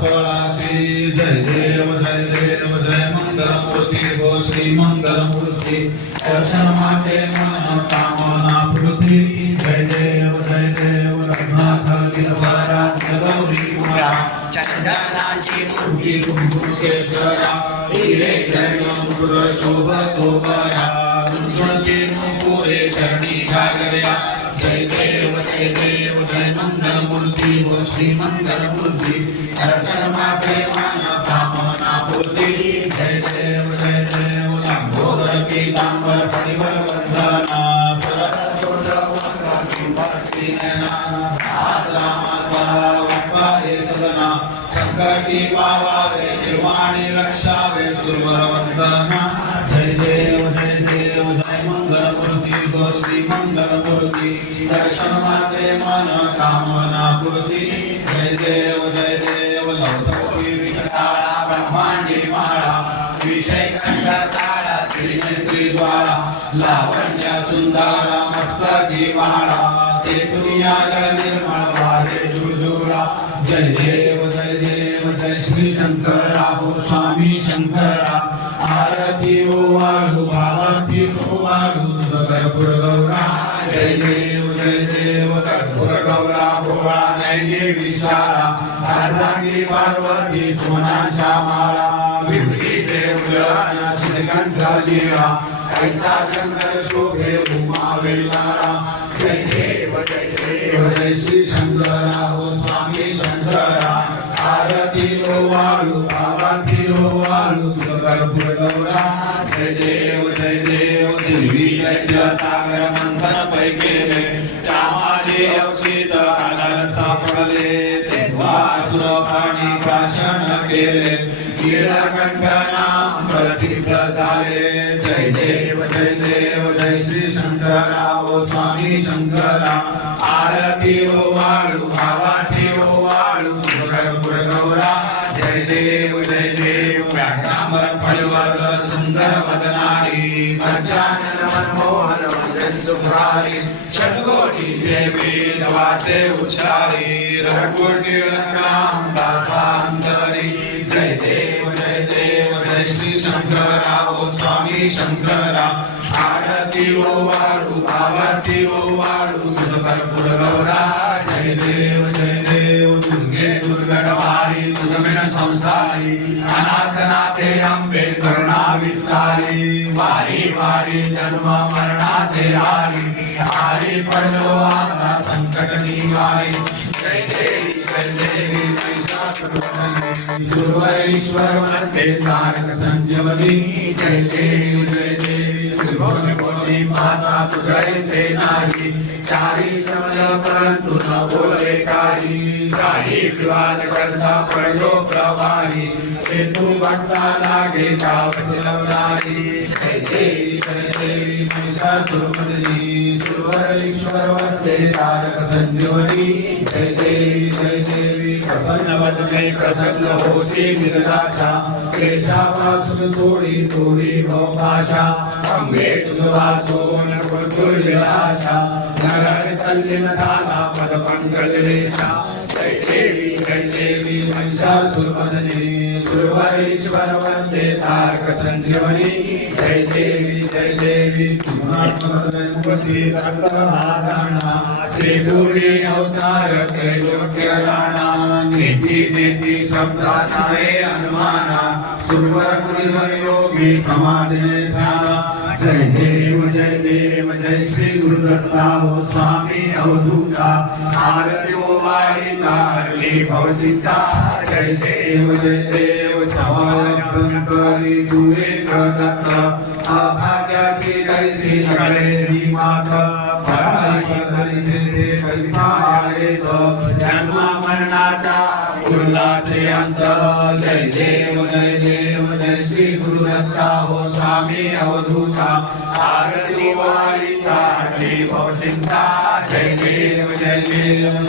फळाची जय देव जय मंगलमूर्ती हो श्री मंगलमूर्ती दर्शन माते मन कामना पूर्ती जय देव रघुनाथ गिरवारा गौरी मुरा चंदनाची मूर्ती कुंकुम केशरा हिरे चरण शोभतो बरा रुंजती नुपुरे चरणी घागर्या जय देव जय मंगलमूर्ती हो श्री मंगलमूर्ती दर्शन माते मन कामना पूर्ती जय देव लंबोदर पीतांबर परिमल वंदना सरस्वत वंदना भक्ति नैना आसामासा वक्वाये सदना संकटी पावावे निर्वाणी रक्षावे सुरवर वंदना जय देव जय मंगलमूर्ती गो श्री मंगलमूर्ती दर्शन मात्रे मन कामना पूर्ती जय देव लौटवी विकटाळा ब्रह्मांडी माळा विषय कंठ काळा त्रिनेत्री ज्वाळा लावण्य सुंदर मस्तकी माळा ते दुनिया जय निर्मळ वाहे जुळजुळा जय देव जय श्री शंकरा हो स्वामी शंकरा आरती ओ वाळू आरती ओ वाळू कर्पूर गौरा जय देव कर्पूर गौरा भोळा नैगे विशाळा अर्धांगी पार्वती सोनाच्या माळा विभूती देवळा श्रीकंठ लीळा ऐसा शंकर शोभे उमा वेलाळा जय देव जय श्री शंकरा हो स्वामी शंकरा आरती ओ वाळू आरती ओ वाळू कर्पूर गौरा जय देव देवी दैत्य सागर मंथन पैकेले चामाले औषध आनंद सापडले तेव्हा असुर प्राणी भाषण केले नीलकंठ नाम प्रसिद्ध झाले जय देव जय श्री शंकरा ओ स्वामी शंकरा आरती ओ वाळू आरती ओ वाळू कर्पूर गौरा जय देव व्याघ्रांबर फळवर्ग सुंदर वदनारी पंचानन मनमोहन वदन सुखारी षट्कोटीचे वेद वाचे उच्चारी रघुकोटी नाम दासांतरी जय देव जय श्री शंकरा ओ स्वामी शंकरा आरती ओ वाळू आरती ओ वाळू कर्पूर गौरा जय देव दुर्गे दुर्गडवारी तुझमेन संसारी अनाथनाथे अंबे करुणा विस्तारी वारी वारी जन्म मरणाचे हारी पडलो आता संकट निवारी जय देवी महिषासुरमर्दिनी सुरवरेश्वर वंदे तारक संजीवनी जय देवी बोली माता तुझे से नाही चारी श्रवण परंतु न बोले काही काही विवाद करता पडलो प्रवाही हेतू भक्ता लागे कावसे लवणारी जय देवी महिषासुरमर्दिनी सुरवरेश्वर वंदे तारक संजीवनी जय देवी प्रसन्न वदने प्रसन्न होशी विरदाशा केशापासून सोडी थोडी भाषा अंगे तुझ वाचून कुलकुल विलाशा नरहरि तल्लीन झाला पद पंकज रेषा जय देवी महिषासुरमर्दिनी सुरवरेश्वर वंदे तारक संजीवनी जय देवी मुक्ती तत्व महाराणा त्रिभुवी अवतार त्रैलोक्य राणा नीती शब्दाचा हे अनुमाना सुरवर मुनिवर योगी समाधीने ध्याना जय देव जय श्री गुरुदत्ता हो स्वामी अवधूता आरती ओ वाळीता हरली भवचिता जय देव सवारी तू एक दत्त अभाग्यासी कैसी नळे मात पैसा आहे जन्म मरणाचा उल्हासे अंत जय देव जय श्री गुरुदत्ता हो स्वामी अवधूता आरती वाळीता हरली भवचिंता जय देव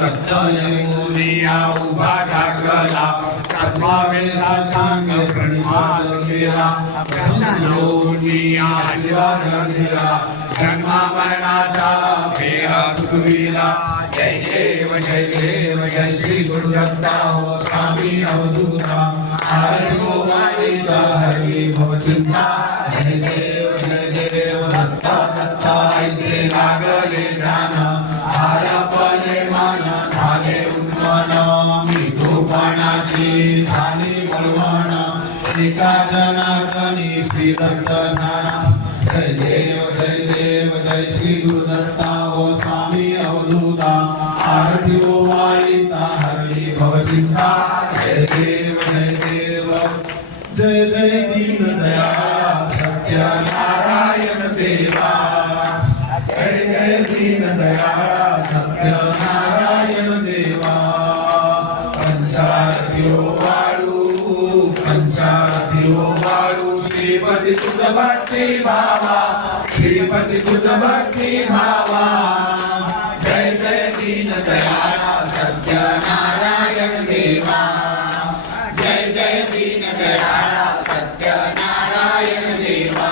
दत्त यमुनिया उभा टाकला सद्भावे साष्टांग प्रणिपात केला प्रसन्नोनिया आशीर्वाद दिला जन्मा मरणाचा फेरा सुखविला जय देव जय श्री गुरुदत्ता हो स्वामी अवधूता हरे गोविंद हरि भवचिंता जय देव दत्ता दत्ता ऐसे लागले ध्यान आरपले मन झाले उन्मन मृदूपणाची झाली बळवण एका जनार्दनी श्री दत्त ध्यान जय देव जय श्री गुरुदत्ता हो स्वामी अवधूता आरती ओवाळीता हरी भवचिंता जय देव जय दीन दयाळा सत्यनारायण देवा जय दीन दयाळा सत्यनारायण देवा पंचारती ओवाळू श्रीपती तुझ भक्ती भावा श्रीपती तुझ भक्ती भावा जय दीन दयाळा सत्यनारायण देवा जय दीन दयाळा सत्यनारायण देवा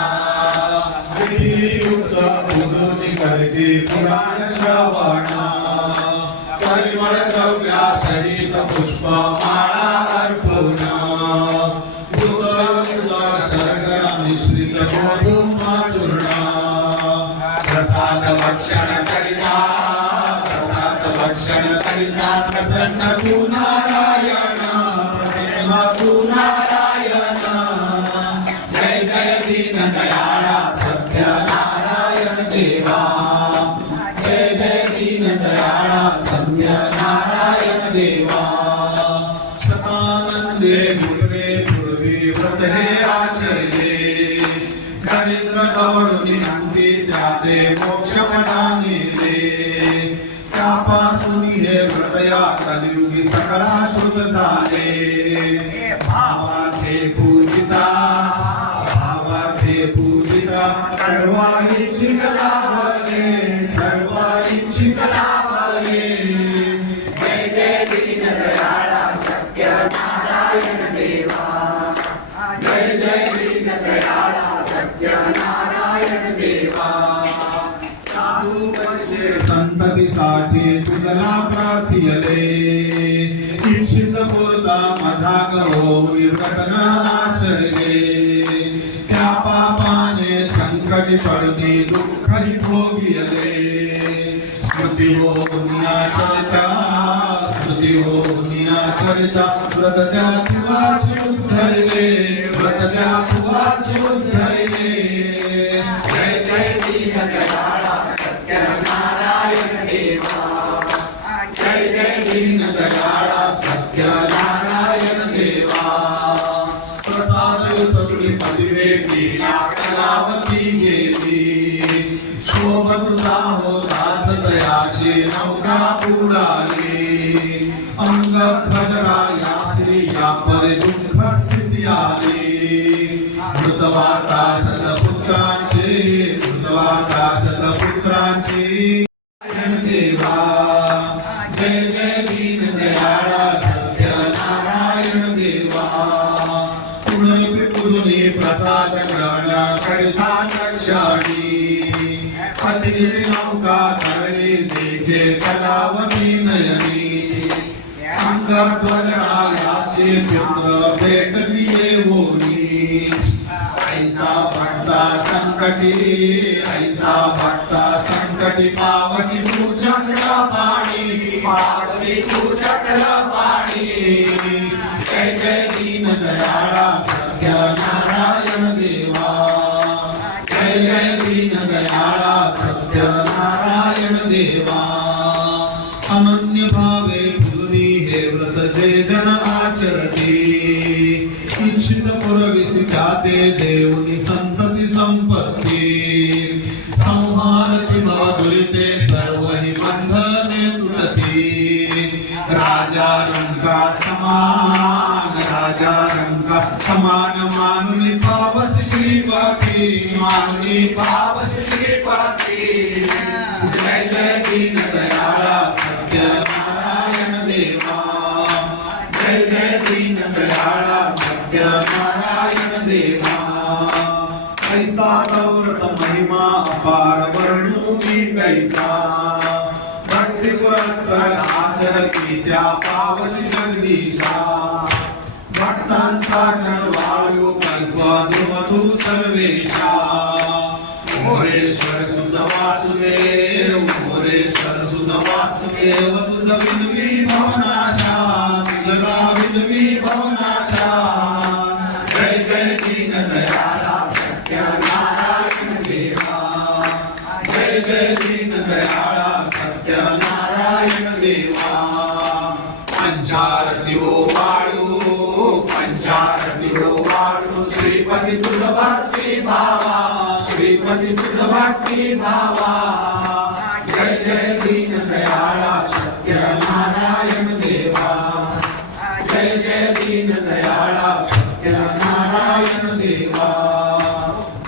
युक्त उदोनी करते पुराण श्रवण परिमळ द्रव्या सहित पुष्प माळा अर्पण शर्करा मिश्रित गोधूम चूर्ण प्रसाद भक्षण करिता प्रसन्न तू नारायण तू नारायण जय दीन दयाळा सत्यनारायण देवा जय दीन दयाळा सत्यनारायण देवा शतानंदे गुरे पूर्वी व्रत हे आचरले दरिद्र दौडून अंती त्याचे मोक्ष पदाने त्यापासून हे व्रतया कलियुगी सकळा शुद्ध झाले भावाचे पूजिता सर्वांची लाभले जय दीन दयाळा सत्यनारायण देवा जय दीन दयाळा सत्यनारायण देवा साधू वर्षे संततीसाठी तुझला प्रार्थियले इच्छित बोलता मधा करो निर्कटन आचरले त्या पापाने संकटी पडती दुःखी भोगियले स्मृती हो दुनिया चरिता व्रत त्याची वाची उद्धरले जय दीन दयाळा सत्यनारायण देवा जय दीन दयाळा सत्यनारायण देवा प्रसाद सगळी पदिवेटी कलावती गेली शोभकृता होताच तयाची नौका उडाली अंग खजरा या स्त्रिया परे दुःख स्थिती आली मृतवार्ता शतपुत्रांची देवा जय दीन दयाळा सत्यनारायण देवा पुनरुनी प्रसाद ग्रहण करिता लक्षाणी अतिशय नौका तळली देखे कलावती नयनी अंगध्वजायासे पुत्र भेटविये होनी ऐसा भक्ता संकटी पावसी तू चक्र पाणी जय दीन दयाळा सत्यनारायण देवा जय दीन दयाळा सत्यनारायण देवा अनन्य भावे पुरी हे व्रत जे जन आचरती इच्छित पुरविसी त्याते देवनी संतती संपत्ती संहारती भव दुरिते सर्व हि बंधने तुटती राजा रंका समान मानुनी पावस श्रीपती जय दीन दयाळा सत्यनारायण देवा जय दीन दयाळा सत्यनारायण देवा कैसा गौरत महिमा अपार वर्णू मी कैसा भक्ती पुरस्सर आचरती त्या पावसी जगदीशा भक्तांचा कळवाळू कल्पद्रुमधु सर्वेशा मोरेश्वर सुत वासुदेव मोरेश्वर सुत वासुदेव तुझ विनवी भवनाशा तुझला विनवी भवनाशा जय जय दीन दयाळा सत्यनारायण देवा जय जय दीन दयाळा सत्यनारायण देवा पंचारती ओ वाळू श्रीपती तुझ भक्ती भावा श्रीपती तुझ भक्ती भावा जय जय दीन दयाळा सत्यनारायण देवा जय जय दीन दयाळा सत्यनारायण देवा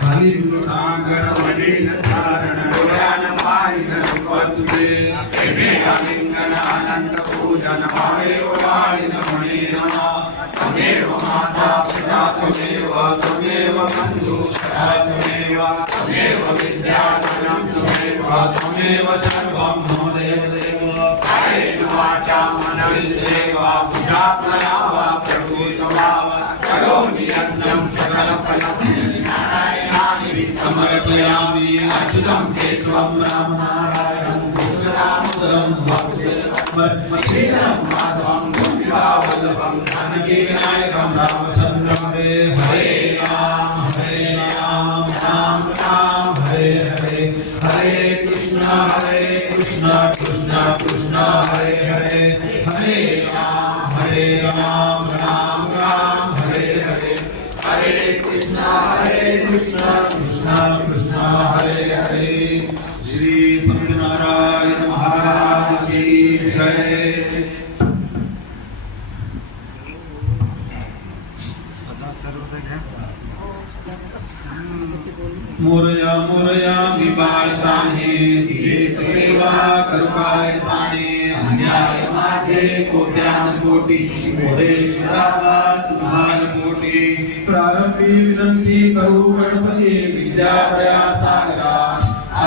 खाली दुर्गांगण वडील सारण डोळ्यान पाहिन रूप तुझे प्रेमे आलिंगन अनंत पूजन भावे वाळीन म्हणे नमा त्वमेव माता पिता त्वमेव बंधु सखा त्वमेव विद्याधनं त्वमेव सर्वं मम देव कायेन वाचा मनसेन्द्रियैर्वा बुद्ध्यात्मना वा प्रभुः स्वभाव करोमि यज्ञं सकलफलस्य नारायणाय समर्पयामि अच्युतं केशवं रामनारायणं कृष्णदामोदरं वासुदेवं श्रीधरं माधवं गोपिकावल्लभं जानकीनायकं रामचन्द्रं हरे राम राम राम हरे हरे हरे कृष्ण कृष्ण कृष्ण हरे हरे हरे राम राम राम हरे हरे हरे कृष्ण कृष्ण कृष्ण हरे हरे श्री सत्यनारायण महाराज की जय मोरया मोरया मी बाळताने तिचेच सेवा करुकाय जाणे अन्याय माझे कोट्यान कोटी मोरेश्वरावा तुझान कोटी प्रारंभी विनंती करू गणपती विद्यादया सागरा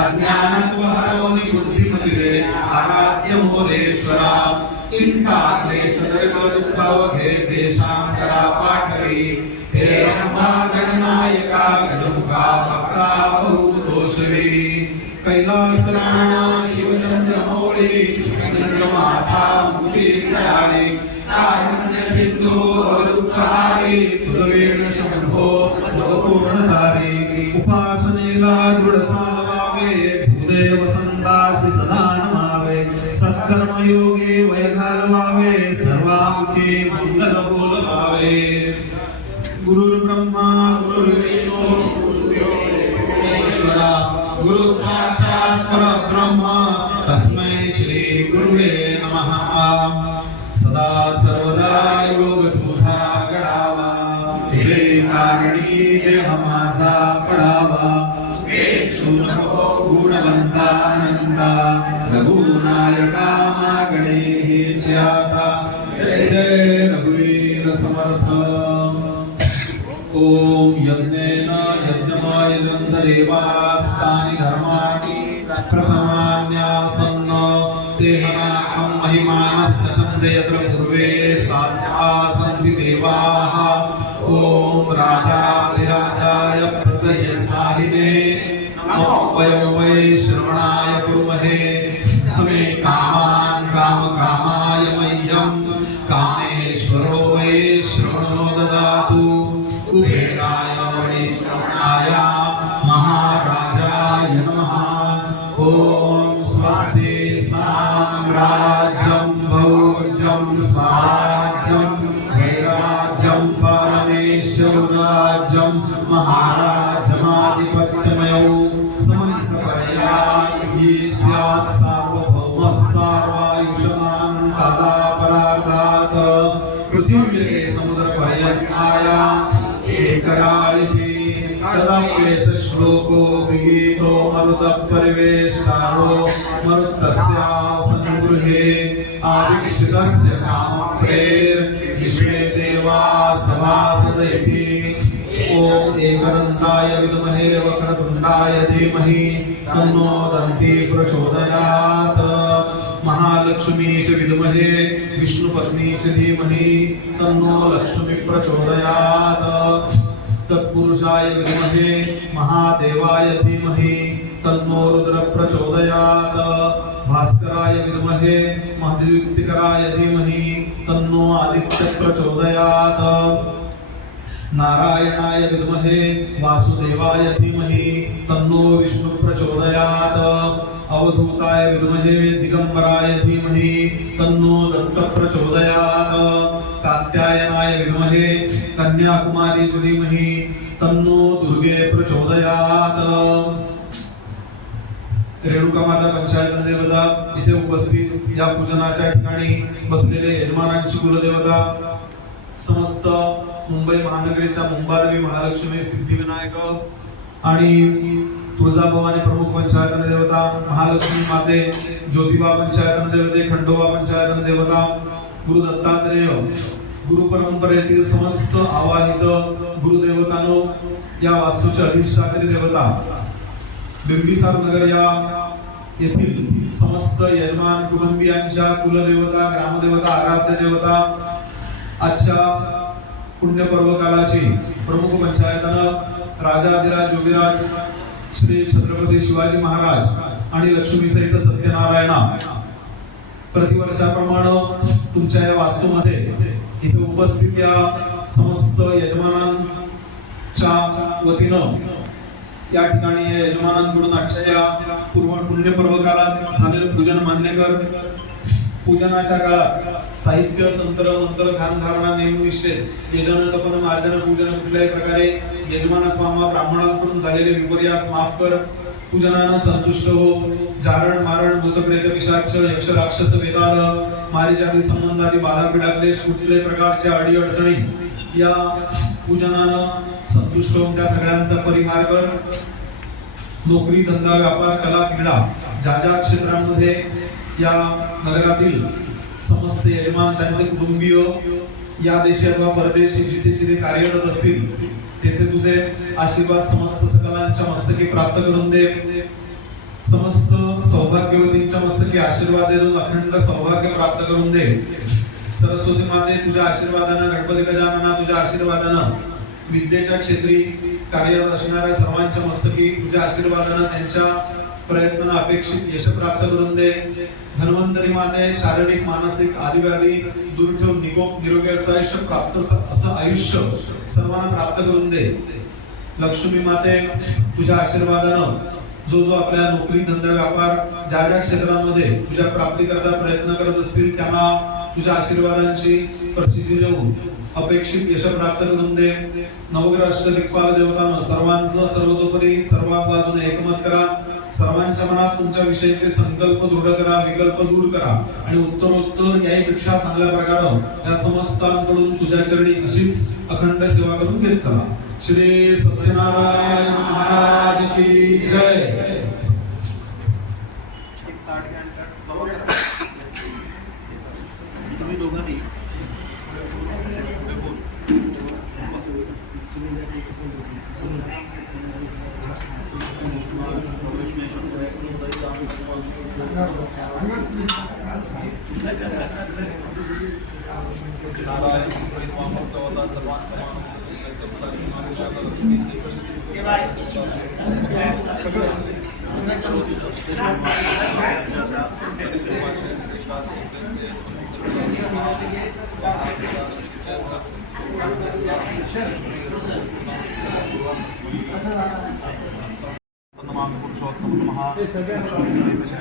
अज्ञानत्व हरवणी बुद्धिमती आराध्य मोरेश्वरा चिंता क्लेश दुःख घे देशांतरा पाठवी हे रंभा गणनायका गजमुखा भक्ता बहुतोषवी कैलास राणा शिवचंद्र मौळी चंद्रमाता मुली चढाळी कारुण्य सिंधू दुःखहारी तुझवेण शंभो पूर्णधारी उपासनेला दृढ साधवावे भूदेव संतासी सदा नमावे सत्कर्मयोगी वय घालवावे सर्वामुखी मंगल बोलवावे गुरुर्ब्रह्मा गुरुर्विष्णू गुरुर्देवो गुरु साक्षात् परब्रह्म तस्मै श्री गुरुवे नमः सदा सर्वदा योग तुझा घडावा श्री कारणी देह माझा पडावा नको गुणवंतानंदा रघुनायका मागणे हेच आता जय जय रघुवीर समर्थ ओम यज्ञेन यज्ञमायजन्त देवास्तानि धर्माणि प्रथमान्यासन्न तेहनाकं महिमानस्य चन्द्रयत्र पूर्वे साध्या सन्ति देवाः ओम राजाधिराजाय प्रसय साहिने नमो वयो वै श्रवणाय कुर्महे समे कामान् कामकामाय मह्यं कामेश्वरो वै श्रवणो ददातु कुबेराय वै श्रवणाय महाराजाय नमः ओम स्वस्ति साम्राज्यं भोज्यं स्वराज्यं वैराज्यं परमेश्वरराज्यं महाराजमाधिपत्यमयो समन्वितपरया हि स्यात् सार्वभौमः सर्वायुष्मान् तदा परागात् पृथिव्ये समुद्रपर्यन्ताया एकराळिः तदप्येष श्लोको विगीतो मरुतः परिवेष्टारो मरुतस्यावसन्गृहे आवीक्षितस्य कामप्रेर्विश्वे देवा सभासदैः ओम एकदन्ताय विद्महे वक्रतुण्डाय धीमहि तन्नो दन्ती प्रचोदयात् महालक्ष्मी च विद्महे विष्णुपत्नी च धीमहि तन्नो लक्ष्मी प्रचोदयात् तत्पुरुषाय विद्महे महादेवाय धीमहि तन्नो रुद्र प्रचोदयात् भास्कराय विद्महे महद्युक्तिकराय धीमहि तन्नो आदित्य प्रचोदयात् नारायणाय विद्महे वासुदेवाय धीमहि तन्नो विष्णु प्रचोदयात् अवधूताय विद्महे दिगंबराय धीमहि तन्नो दत्त प्रचोदयात् कात्यायनाय विद्महे कन्याकुमारी धीमहि तन्नो दुर्गे प्रचोदयात् रेणुका माता पंचायत देवता इथे उपस्थित या पूजनाच्या ठिकाणी बसलेले यजमानांची कुलदेवता समस्त मुंबई महानगरीच्या मुंबादेवी महालक्ष्मी सिद्धिविनायक आणि तुळजाभवानी प्रमुख पंचायत देवता महालक्ष्मी माते ज्योतिबा पंचायत देवते खंडोबा पंचायत देवता गुरु दत्तात्रेय गुरु परंपरेतील समस्त आवाहित गुरुदेवतांनो या वास्तूच्या अधिष्ठात्री देवता बिंबिसार नगर या येथील समस्त यजमान कुटुंबियांच्या कुलदेवता ग्रामदेवता आराध्य देवता आजच्या पुण्यपर्व कालाची प्रमुख पंचायतानं राजाधिराज योगीराज श्री छत्रपती शिवाजी महाराज आणि लक्ष्मी सहित सत्यनारायणा प्रतिवर्षाप्रमाणे तुमच्या या वास्तूमध्ये इथे उपस्थित या समस्त यजमानांच्या वतीनं या ठिकाणी यजमानांकडून आजच्या या पूर्व पुण्यपर्व काळात झालेलं पूजन मान्य कर पूजनाच्या काळात साहित्य तंत्र मंत्र ध्यान धारणा नेमनिष्ठेत यजन तपन मार्जन पूजन कुठल्याही प्रकारे यजमान अथवा ब्राह्मणांकडून झालेले विपर्यास माफ कर पूजनानं संतुष्ट हो जारण मारण भूतप्रेत पिशाच यक्ष राक्षस वेताल मारीजाती संबंधादी बाधा पीडा क्लेश कुठल्याही प्रकारच्या अडी अडचणी या पूजनानं संतुष्ट होऊन त्या सगळ्यांचा परिहार कर नोकरी धंदा व्यापार कला क्रीडा ज्या ज्या क्षेत्रांमध्ये या नगरातील समस्त यजमान त्यांचे कुटुंबीय या देशी अथवा परदेशी जिथे जिथे कार्यरत असतील तेथे तुझे आशीर्वाद समस्त सकलांच्या मस्तकी प्राप्त करून दे समस्त सौभाग्यवतींच्या मस्तकी आशीर्वाद देऊन अखंड सौभाग्य प्राप्त करून दे सरस्वती माते तुझ्या आशीर्वादानं गणपती गजानना तुझ्या आशीर्वादानं विद्येच्या क्षेत्री कार्यरत असणाऱ्या सर्वांच्या मस्तकी तुझ्या आशीर्वादानं त्यांच्या प्रयत्नांना अपेक्षित यश प्राप्त करून दे धन्वंतरी माते शारीरिक मानसिक आदिव्याधी दूर ठेवून निरोगी आयुष्य प्राप्त असं आयुष्य सर्वांना प्राप्त करून दे लक्ष्मी माते तुझ्या आशीर्वादानं जो जो आपल्या नोकरी धंदा व्यापार ज्या ज्या क्षेत्रांमध्ये तुझ्या प्राप्ती करता प्रयत्न करत असतील त्यांना तुझ्या आशीर्वादांची प्रचिती देऊन अपेक्षित यश प्राप्त करून दे नवग्रह अष्टदिक्पाल देवतांनो सर्वांचं सर्वतोपरी सर्व बाजूने एकमत करा सर्वांच्या मनात तुमच्या विषयीचे संकल्प दृढ करा विकल्प दूर करा आणि उत्तरोत्तर याहीपेक्षा चांगल्या प्रकारे या समस्तांकडून तुझ्या चरणी अशीच अखंड सेवा करून घेत चला श्री सत्यनारायण महाराज की जय तुम्ही दोघांनी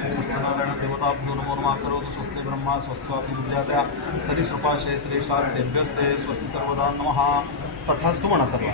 सत्यनारायण देवताभ्यो नमो नमः करोतु स्वस्ति ब्रह्मा स्वस्ति विद्यातया सरिसृपाशे श्रेष्ठास्तेभ्यस्ते स्वस्ति सर्वदा नमः तथास्तु म्हणा सर्व